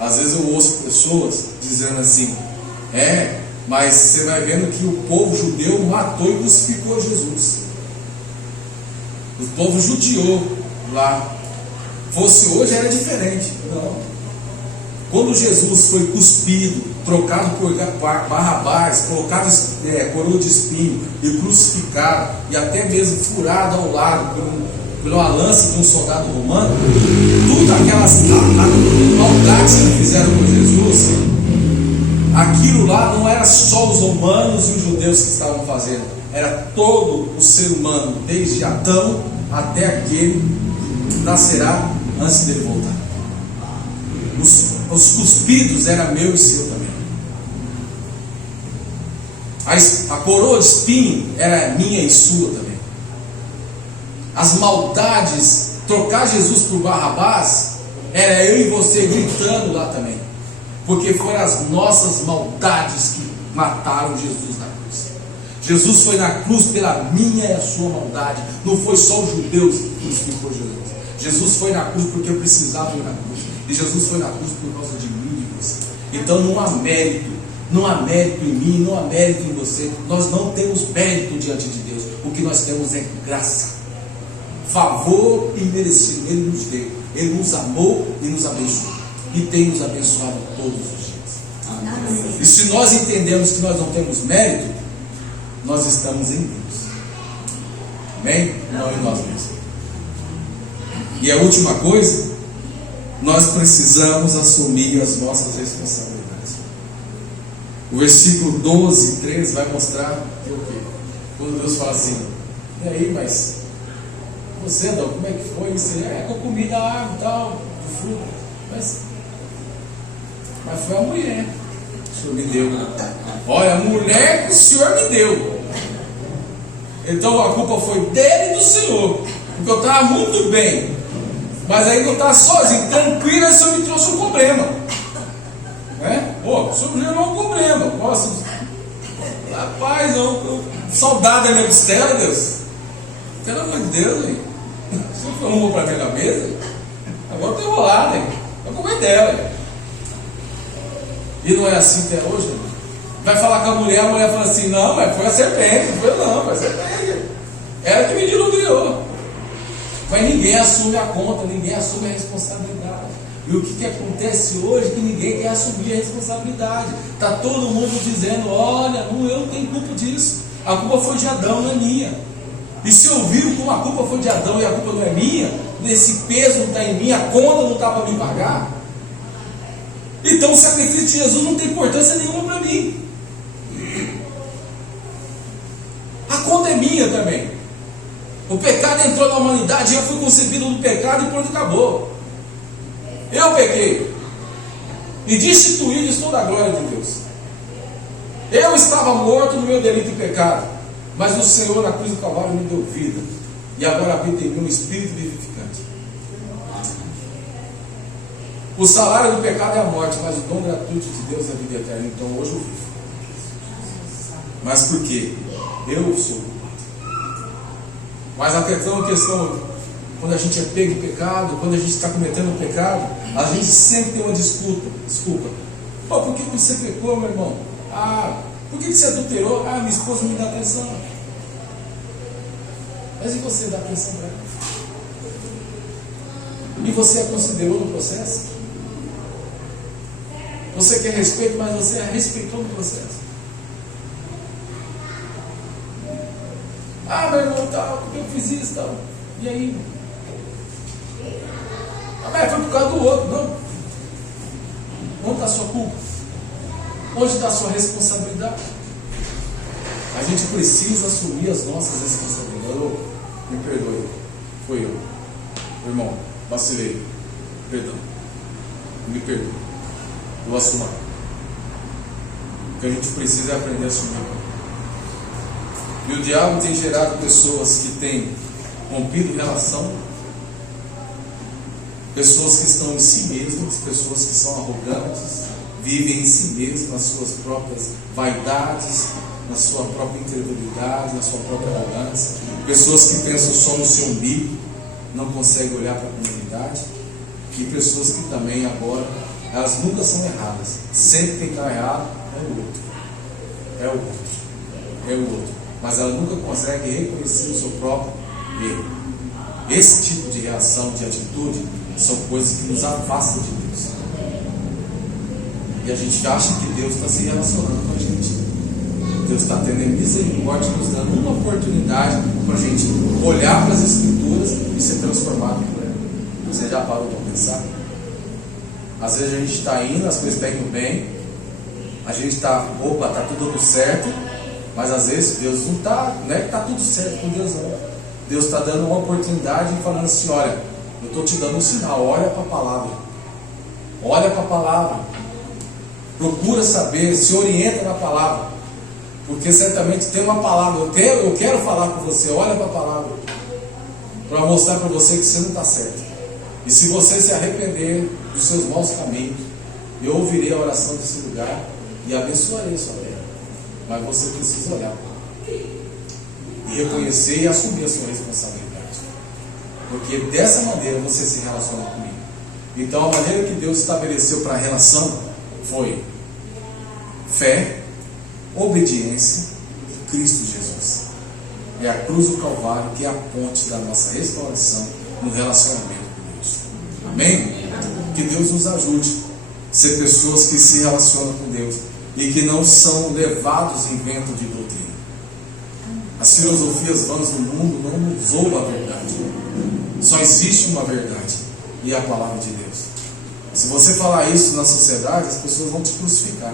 Às vezes eu ouço pessoas dizendo assim: mas você vai vendo que o povo judeu matou e crucificou Jesus. O povo judiou lá. Fosse hoje era diferente. Não. Quando Jesus foi cuspido, trocado por Barrabás, colocado coroa de espinho e crucificado, e até mesmo furado ao lado por uma lança de um soldado romano, tudo aquelas maldades que fizeram com Jesus, aquilo lá não era só os romanos e os judeus que estavam fazendo, era todo o ser humano, desde Adão até aquele que nascerá antes dele voltar. Os cuspidos era meu e seu também. A coroa de espinho era minha e sua também. As maldades, trocar Jesus por Barrabás, era eu e você gritando lá também. Porque foram as nossas maldades que mataram Jesus na cruz. Jesus foi na cruz pela minha e a sua maldade. Não foi só os judeus que crucificou Jesus. Jesus foi na cruz porque eu precisava ir na cruz. E Jesus foi na cruz por causa de mim e de você. Então não há mérito. Não há mérito em mim, não há mérito em você. Nós não temos mérito diante de Deus. O que nós temos é graça. Favor imerecido. Ele nos deu. Ele nos amou e nos abençoou. E tem nos abençoado todos os dias. Amém. E se nós entendemos que nós não temos mérito, nós estamos em Deus. Amém? Não em nós mesmos. E a última coisa, nós precisamos assumir as nossas responsabilidades. O versículo 12 e 13 vai mostrar que o quê? Quando Deus fala assim: e aí, mas você, Adão, como é que foi? Você com comida, água e tal, de fruta. Mas Mas foi a mulher que o Senhor me deu. Olha, a mulher que o Senhor me deu. Então a culpa foi dele e do Senhor. Porque eu estava muito bem. Mas aí eu estava sozinho, tranquilo, aí o Senhor me trouxe um problema. Né? Pô, o Senhor gerou um problema. Posso... Rapaz, saudade da minha costela, Deus. Pelo amor de Deus, hein? O Senhor foi arrumou para minha cabeça. Agora eu estou enrolado, hein? Eu comer dela, hein? E não é assim até hoje, hein? Vai falar com a mulher fala assim: não, mas foi a serpente. Não foi eu, não, foi a serpente. Ela que me diluviou. Mas ninguém assume a conta, ninguém assume a responsabilidade. E o que acontece hoje é que ninguém quer assumir a responsabilidade. Está todo mundo dizendo: olha, não, eu não tenho culpa disso. A culpa foi de Adão, não é minha. E se eu vivo como a culpa foi de Adão e a culpa não é minha, esse peso não está em mim, a conta não está para me pagar, então o sacrifício de Jesus não tem importância nenhuma para mim. A conta é minha também. O pecado entrou na humanidade, eu fui concebido no pecado e pronto, acabou. Eu pequei e destituído estou da glória de Deus. Eu estava morto no meu delito e pecado, mas o Senhor na cruz do Calvário me deu vida, e agora habita em mim um espírito vivificante. O salário do pecado é a morte, mas o dom gratuito de Deus é a vida eterna. Então hoje eu vivo. Mas por quê? Eu sou culpado. Mas a questão, quando a gente é pego em pecado, quando a gente está cometendo pecado, a gente sempre tem uma desculpa. Pô, por que você pecou, meu irmão? Por que você adulterou? Minha esposa me dá atenção. Mas e você dá atenção para ela? E você a considerou no processo? Você quer respeito, mas você a respeitou no processo? Meu irmão, tal, porque eu fiz isso, tal. E aí? Mas foi por causa do outro. Não. Onde está a sua culpa? Onde está a sua responsabilidade? A gente precisa assumir as nossas responsabilidades. Me perdoe, foi eu. Irmão, vacilei. Perdão. Me perdoe. Eu assumo. O que a gente precisa é aprender a assumir. E o diabo tem gerado pessoas que têm rompido relação, pessoas que estão em si mesmas, pessoas que são arrogantes, vivem em si mesmas, nas suas próprias vaidades, na sua própria interioridade, na sua própria arrogância, pessoas que pensam só no seu umbigo, não conseguem olhar para a comunidade, e pessoas que também agora, elas nunca são erradas, sempre quem está errado é o outro, mas ela nunca consegue reconhecer o seu próprio erro. Esse tipo de reação, de atitude, são coisas que nos afastam de Deus. E a gente acha que Deus está se relacionando com a gente. Deus está tendo misericórdia, nos dando uma oportunidade para a gente olhar para as Escrituras e ser transformado por ela. Você já parou para pensar? Às vezes a gente está indo, as coisas estão indo bem, a gente está tudo dando certo, mas às vezes Deus não está, não é que está tudo certo com Deus, não. Deus está dando uma oportunidade e falando assim: olha, eu estou te dando um sinal, olha para a palavra, procura saber, se orienta na palavra, porque certamente tem uma palavra, eu quero falar com você, olha para a palavra, para mostrar para você que você não está certo, e se você se arrepender dos seus maus caminhos, eu ouvirei a oração desse lugar e abençoarei a sua terra. Mas você precisa olhar e reconhecer e assumir a sua responsabilidade, porque dessa maneira você se relaciona comigo. Então a maneira que Deus estabeleceu para a relação foi fé, obediência e Cristo Jesus. É a cruz do Calvário que é a ponte da nossa restauração no relacionamento com Deus. Amém? Que Deus nos ajude a ser pessoas que se relacionam com Deus e que não são levados em vento de doutrina. As filosofias vãs do mundo não nos roubam a verdade. Só existe uma verdade, e é a palavra de Deus. Se você falar isso na sociedade, as pessoas vão te crucificar,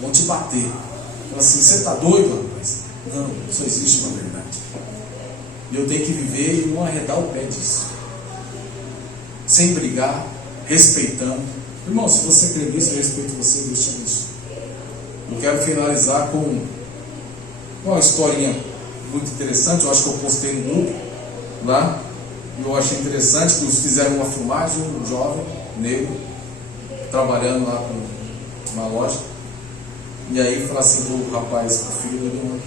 vão te bater. Falam assim: você está doido, rapaz? Não, só existe uma verdade. E eu tenho que viver e não arredar o pé disso, sem brigar, respeitando, Irmão, se você crê nisso, eu respeito você, Deus te abençoe. Eu quero finalizar com uma historinha muito interessante. Eu acho que eu postei no grupo lá. Eu achei interessante que eles fizeram uma filmagem de um jovem negro trabalhando lá com uma loja. E aí fala assim pro rapaz, pro filho dele: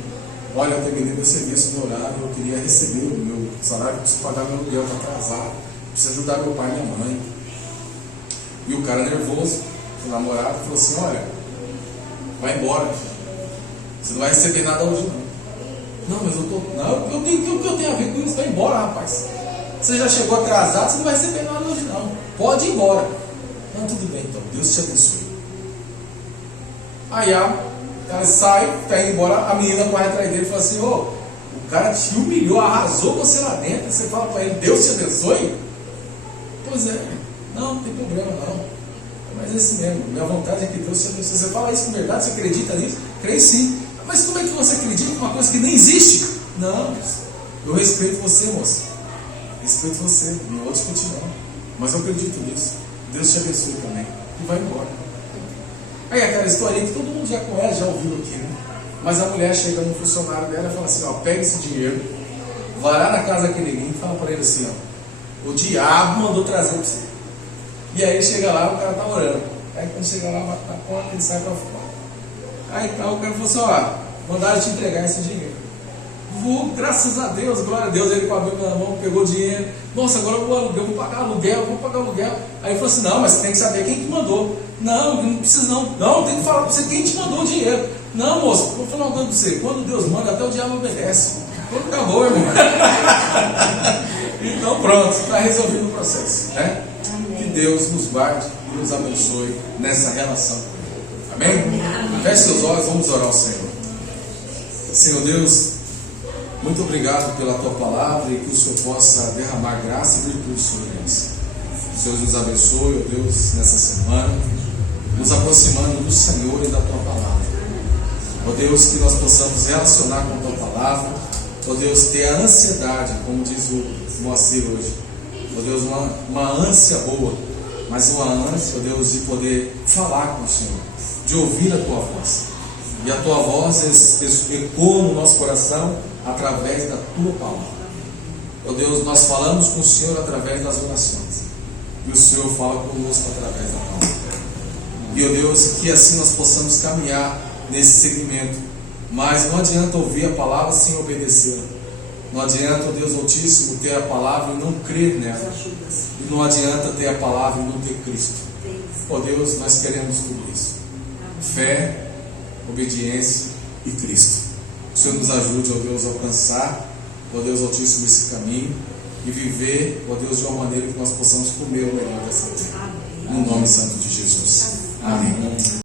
olha, eu terminei meu serviço no horário, eu queria receber o meu salário, preciso pagar meu aluguel, estou atrasado, preciso ajudar meu pai e minha mãe. E o cara nervoso, o namorado, falou assim: olha, vai embora, você não vai receber nada hoje não. Não, mas eu tô. Não, o que eu tenho a ver com isso? Vai embora, rapaz. Você já chegou atrasado, você não vai receber nada hoje não. Pode ir embora. Não, tudo bem então, Deus te abençoe. Aí o cara sai, tá indo embora, a menina corre atrás dele e fala assim: ô, o cara te humilhou, arrasou você lá dentro. Você fala para ele: Deus te abençoe? Pois é, não tem problema não. Mas é assim mesmo, minha vontade é que Deus te abençoe. Você fala isso com verdade, você acredita nisso? Creio sim. Mas como é que você acredita em uma coisa que nem existe? Não, eu respeito você, moça. Respeito você, não vou discutir não. Mas eu acredito nisso. Deus te abençoe também. E vai embora. Aí aquela historinha que todo mundo já conhece, já ouviu aqui, né? Mas a mulher chega no funcionário dela e fala assim: ó, pega esse dinheiro, vai lá na casa daquele neguinho e fala para ele assim: ó, o diabo mandou trazer para você. E aí chega lá, o cara tá orando. Aí quando chega lá, bate na porta, ele sai para fora. Aí tá, o cara falou assim: ó, mandaram te entregar esse dinheiro. Vou, graças a Deus, glória a Deus. Ele com a Bíblia na mão, pegou o dinheiro. Nossa, agora eu vou pagar aluguel, vou pagar aluguel. Aí ele falou assim: não, mas você tem que saber quem te mandou. Não, não precisa não. Não, tem que falar para você quem te mandou o dinheiro. Não, moço, vou falar uma coisa para você: quando Deus manda, até o diabo obedece. Quando acabou, irmão. Então pronto, está resolvido o processo, né? Que Deus nos guarde e nos abençoe nessa relação. Amém? Feche seus olhos, vamos orar ao Senhor. Senhor Deus, muito obrigado pela tua palavra e que o Senhor possa derramar graça e virtude sobre nós. O Senhor nos abençoe, ó Deus, nessa semana, nos aproximando do Senhor e da tua palavra. Ó Deus, que nós possamos relacionar com a tua palavra. Ó Deus, ter a ansiedade, como diz o Moacir hoje. Ó Deus, uma ânsia boa, mas uma ânsia, ó Deus, de poder falar com o Senhor, de ouvir a tua voz. E a tua voz ecoa no nosso coração através da tua palavra. Ó Deus, nós falamos com o Senhor através das orações. E o Senhor fala conosco através da palavra. E ó Deus, que assim nós possamos caminhar nesse segmento. Mas não adianta ouvir a palavra sem obedecê-la. Não adianta, ó Deus Altíssimo, ter a palavra e não crer nela. E não adianta ter a palavra e não ter Cristo. Ó Deus, nós queremos tudo isso: fé, obediência e Cristo. O Senhor nos ajude, ó Deus, a alcançar, ó Deus Altíssimo, esse caminho e viver, ó Deus, de uma maneira que nós possamos comer o melhor dessa vida. No nome santo de Jesus. Amém.